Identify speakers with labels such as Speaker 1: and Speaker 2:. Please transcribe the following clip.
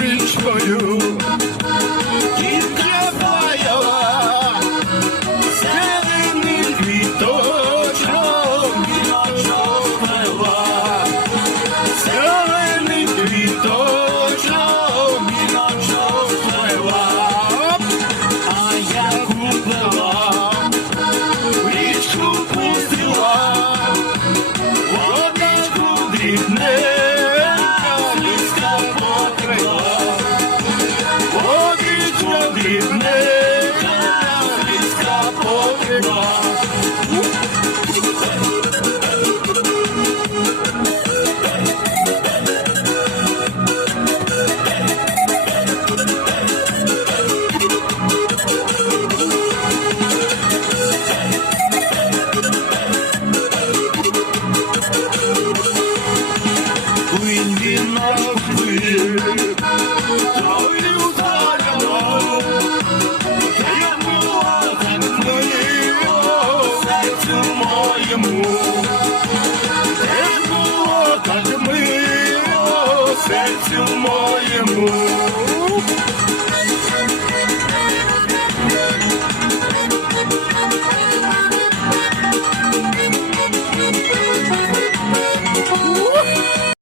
Speaker 1: дівчинкою. Дівча баяла, зелений квіточок, віночок пила. Віночок пила. А я купила, річку пустила, водичку дрібненька, Водичку дрібненька, лиска покрила. Плинь серцю моєму.